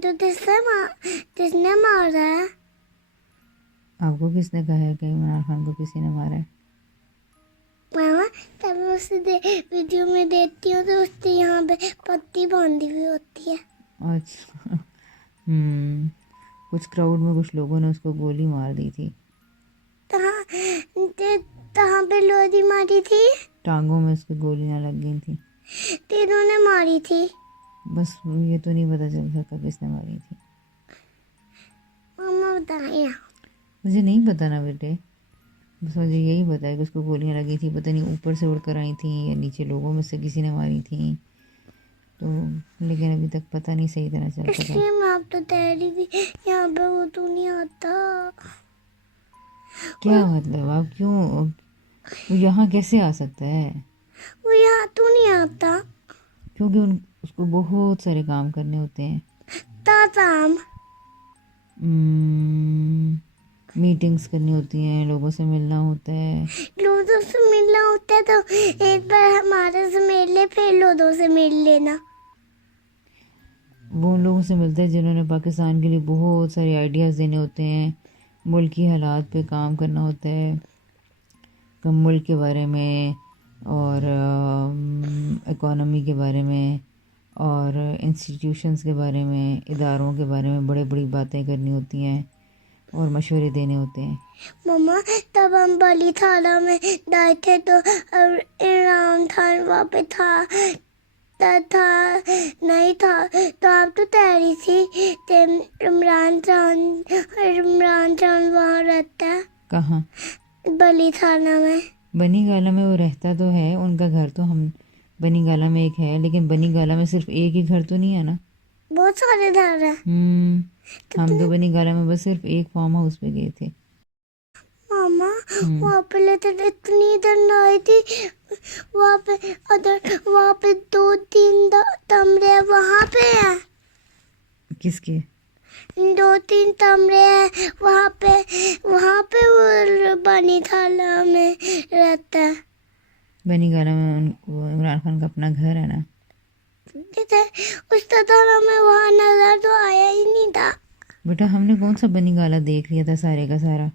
तो किसने मारा है? आपको किसने कहा है कि इमरान खान को किसी ने मारा है? मामा, तब मैं उसे वीडियो में देखती हूँ तो उसके यहाँ पे पत्ती बांधी हुई होती है। अच्छा। कुछ क्राउड में कुछ लोगों ने उसको गोली मार दी थी। कहाँ पे लोरी मारी थी? टांगों में उसकी गोलियां लग गई थी। तीनों ने मारी थी। बस ये तो नहीं पता चल सका किसने मारी थी। मामा बताइए। मुझे नहीं पता ना बेटे, बस मुझे यही पता है कि उसको गोलियां लगी थी, पता नहीं ऊपर से उड़कर आई थी या नीचे लोगों में से किसी ने मारी थी, तो लेकिन अभी तक पता नहीं सही तरह चल सका। इसलिए मैं आप तो तैयारी भी यहाँ पे वो तो नहीं आता। क्या मतलब आप क्यों, वो यहाँ कैसे आ सकता है? वो यहाँ तो नहीं आता। क्योंकि उसको बहुत सारे काम करने होते हैं। ताताम मीटिंग्स करनी होती हैं, लोगों से मिलना होता है। लोगों से मिलना होता है तो एक बार हमारे से मिल ले, फिर लोगों से मिल लेना। वो उन लोगों से मिलता है जिन्होंने पाकिस्तान के लिए बहुत सारे आइडियाज़ देने होते हैं, मुल्क की हालात पे काम करना होता है, कम मुल्क के बारे में और इकोनॉमी के बारे में और इंस्टीट्यूशंस के बारे में, इदारों के बारे में बड़ी बड़ी बातें करनी होती हैं और मशवरे देने होते हैं। मम्मा, तब हम बली थाला में गए थे तो इमरान खान वहाँ पे था नहीं था तो आप तो तैयारी थी। तो इमरान खान वहाँ रहता है कहाँ? बली थाना में। बनी गाला में वो रहता तो है, उनका घर तो हम बनी गाला में एक है, लेकिन बनी गाला में सिर्फ एक ही घर तो नहीं है ना। बहुत सारे घर है। हम तो बनी गाला में बस सिर्फ एक फार्म हाउस पे गए थे। मामा, वहाँ पे लेते इतनी ठंड आई थी। वहाँ पे 2-3 कमरे वहाँ पे है। किसके? 2-3 कमरे हैं वहाँ पे वो बनी थाला में रहता है। बनी गाला में वो इमरान खान का अपना घर है ना। उस थाला में वहाँ नजर तो आया ही नहीं था। बेटा हमने कौन सा बनी गाला देख लिया था सारे का सारा?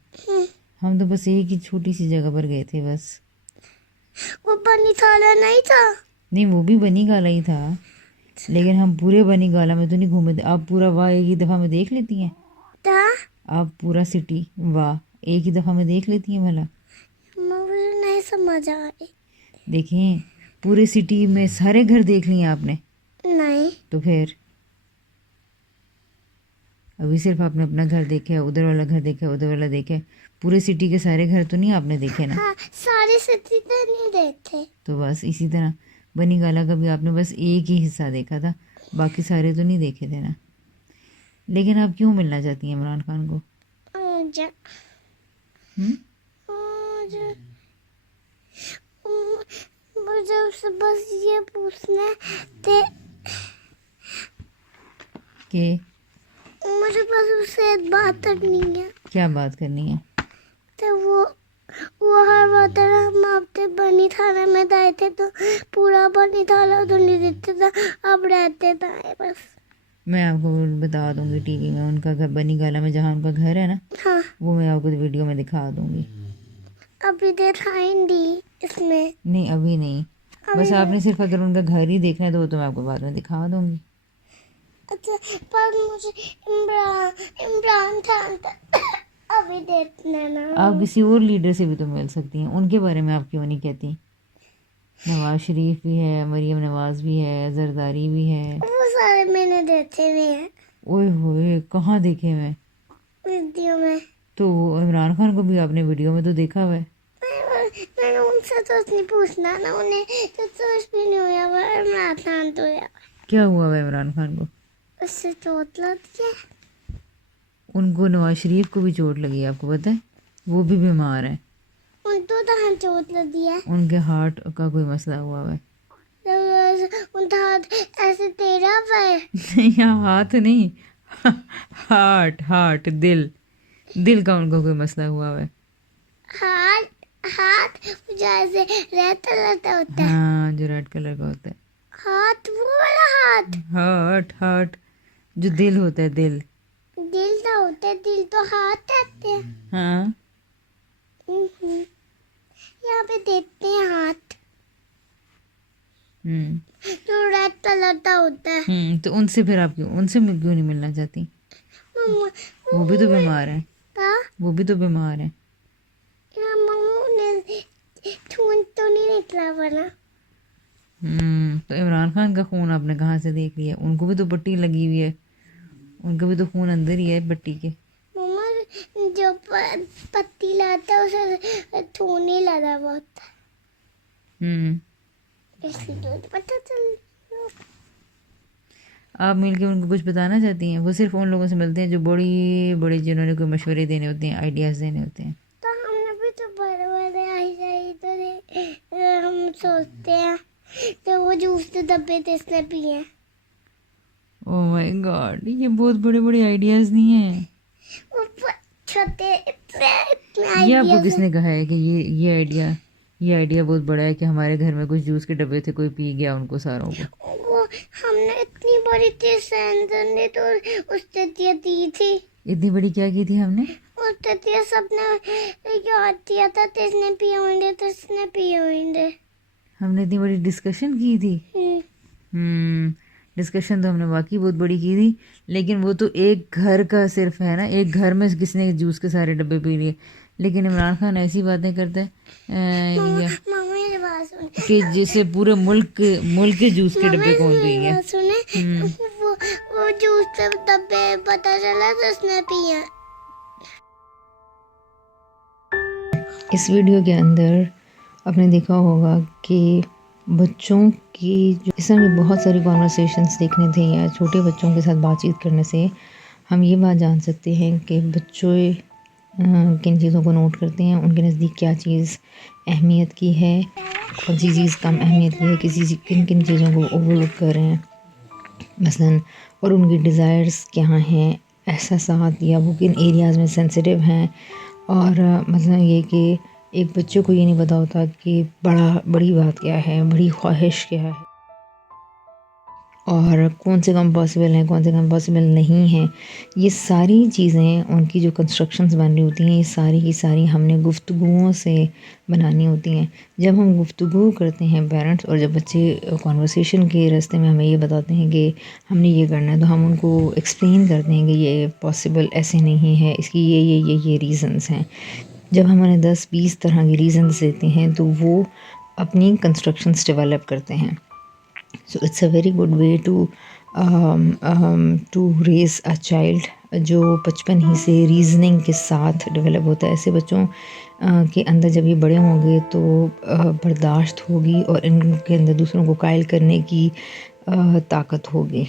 हम तो बस एक ही छोटी सी जगह पर गए थे बस। वो बनी थाला नहीं था। नहीं, वो भी बनी गाला ही था, लेकिन हम पूरे बनी गाला में तो नहीं घूमे थे। आप पूरा वाह एक ही दफ़ा में देख लेती हैं? था आप पूरा सिटी वाह एक ही दफ़ा में देख लेती हैं भला? मुझे नहीं समझ आ रही। देखें, पूरे सिटी में सारे घर देख लिए आपने? नहीं। तो फिर अभी सिर्फ आपने अपना घर देखा है, उधर वाला घर देखा है, उधर वाला देखा है, पूरे सिटी के सारे घर तो नहीं आपने देखे ना। हाँ, सारे सिटी तो नहीं देखे। तो बस इसी तरह बनी गाला का भी आपने बस एक ही हिस्सा देखा था, बाकी सारे तो नहीं देखे थे ना। लेकिन आप क्यों मिलना चाहती हैं इमरान खान को? मुझे हम्म? मुझे मुझे उससे बस ये पूछना थे कि मुझे बस उससे एक बात करनी है। क्या बात करनी है? तो वो हर बात हम आपसे बनी थाना में गए थे तो पूरा बनी थाना तो नहीं दिखता था, अब रहते थे बस। मैं आपको बता दूंगी टीवी में उनका घर, बनी गाला में जहाँ उनका घर है ना, हाँ, वो मैं आपको वीडियो में दिखा दूंगी। अभी दिखाएंगी इसमें। नहीं अभी नहीं, बस अभी आपने सिर्फ अगर उनका घर ही देखना है तो वो तो मैं आपको बाद में दिखा दूंगी। अच्छा, पर मुझे इमरान खान का अभी देखना ना। आप किसी और लीडर से भी तो मिल सकती हैं, उनके बारे में आप क्यों नहीं कहती? नवाज शरीफ भी है, मरीम नवाज भी है, जरदारी भी है। वो सारे मैंने देखे हुए हैं ओए होए, कहाँ देखे मैं? वीडियो में। तो इमरान खान को भी आपने वीडियो में तो देखा हुआ है। मैंने उनसे तो नहीं पूछना ना, उन्हें तो सोच भी नहीं हुआ वो इमरान खान तो या क्या हुआ हुआ इमरान खान को? उससे चोट लगी है। उनको नवाज शरीफ को भी चोट लगी है, आपको पता है? वो भी बीमार है, उनको तो हम चोट लगी है। उनके हार्ट का कोई मसला हुआ है। उनका हाथ ऐसे तेरा हुआ है। यहाँ हाथ नहीं, हार्ट हार्ट दिल, दिल का उनको कोई मसला हुआ है। हाथ हाथ जैसे रहता रहता होता है। हाँ, जो रेड कलर का होता है। हाथ वो वाला हाथ। हार्ट हार्ट जो दिल होता है, दिल। दिल तो होता है, दिल तो हाथ आते हैं। हाँ। यहाँ पे देखते हैं हाथ, हम्म। जो रेड कलर का होता है। तो उनसे फिर आप उनसे क्यों नहीं मिलना चाहती? मम्मा, वो भी तो बीमार है, का वो भी तो बीमार है। यहाँ मम्मा ने खून तो नहीं निकला बना। तो इमरान खान का खून आपने कहाँ से देख लिया? उनको भी तो पट्टी लगी हुई है, उनका भी तो खून अंदर ही है पट्टी के। मम्मा, जो पत्ती लाता है उसे खून नहीं लगा बहुत, हम्म इसलिए तो पता चल। आप मिलके उनको कुछ बताना चाहती हैं? वो सिर्फ उन लोगों से मिलते हैं जो बड़ी बड़ी, जिन्होंने कोई मशवरे देने होते हैं, आइडियाज़ देने होते हैं। तो हमने भी तो बड़े बड़े आई जाई तो हम सोचते हैं तो वो जूस के डब्बे तो इसने पिए। ओह माय गॉड, ये बहुत बड़े बड़े आइडियाज़ नहीं हैं। ऊपर छोटे इतने इतने ये आपको आइडियाज किसने कहा है कि ये आइडिया बहुत बड़ा है कि हमारे घर में कुछ जूस के डब्बे थे, कोई पी गया उनको सारों को? वो हमने इतनी बड़ी चीज सैनसन ने तो उससे दी थी। इतनी बड़ी क्या की थी हमने? उससे दिया सबने याद दिया था, तिसने पिए होंगे, तिसने पिए होंगे। हमने इतनी बड़ी डिस्कशन की थी। डिस्कशन तो हमने वाकई बहुत बड़ी की थी, लेकिन वो तो एक घर का सिर्फ है ना, एक घर में किसने जूस के सारे डब्बे पी लिए। लेकिन इमरान खान ऐसी बातें करता है मामा मेरी बात सुन, कि जैसे पूरे मुल्क के जूस के डब्बे कौन पिएंगे। बात सुने, वो जूस के डब्बे पता चला तो उसने पिए। इस वीडियो के अंदर आपने देखा होगा कि बच्चों की जो इस तरह की बहुत सारी कॉन्वर्सेशंस देखने थे, या छोटे बच्चों के साथ बातचीत करने से हम ये बात जान सकते हैं कि बच्चों किन चीज़ों को नोट करते हैं, उनके नज़दीक क्या चीज़ अहमियत की है, कौन सी चीज़ कम अहमियत की है, किन किन चीज़ों को ओवरलुक कर रहे हैं मसलन, और उनकी डिज़ायर्स क्या हैं, एहसासात, या वो किन एरियाज़ में सेंसिटिव हैं। और मतलब ये कि एक बच्चे को ये नहीं पता होता कि बड़ी बात क्या है, बड़ी ख्वाहिश क्या है, और कौन से काम पॉसिबल हैं, कौन से काम पॉसिबल नहीं हैं। ये सारी चीज़ें, उनकी जो कंस्ट्रक्शंस बन रही होती हैं, ये सारी की सारी हमने गुफ्तगुओं से बनानी होती हैं। जब हम गुफ्तगू करते हैं पेरेंट्स, और जब बच्चे कॉन्वर्सेशन के रास्ते में हमें ये बताते हैं कि हमने ये करना है, तो हम उनको एक्सप्लेन करते हैं कि ये पॉसिबल ऐसे नहीं है, इसकी ये रीज़न्स हैं। जब हम उन्हें 10-20 तरह के रीज़न्स देते हैं तो वो अपनी कंस्ट्रक्शंस डेवलप करते हैं। So it's a very good way to raise a child, जो बचपन ही से रीज़निंग के साथ डेवलप होता है। ऐसे बच्चों के अंदर जब ये बड़े होंगे तो बर्दाश्त होगी, और इनके अंदर दूसरों को कायल करने की ताकत होगी।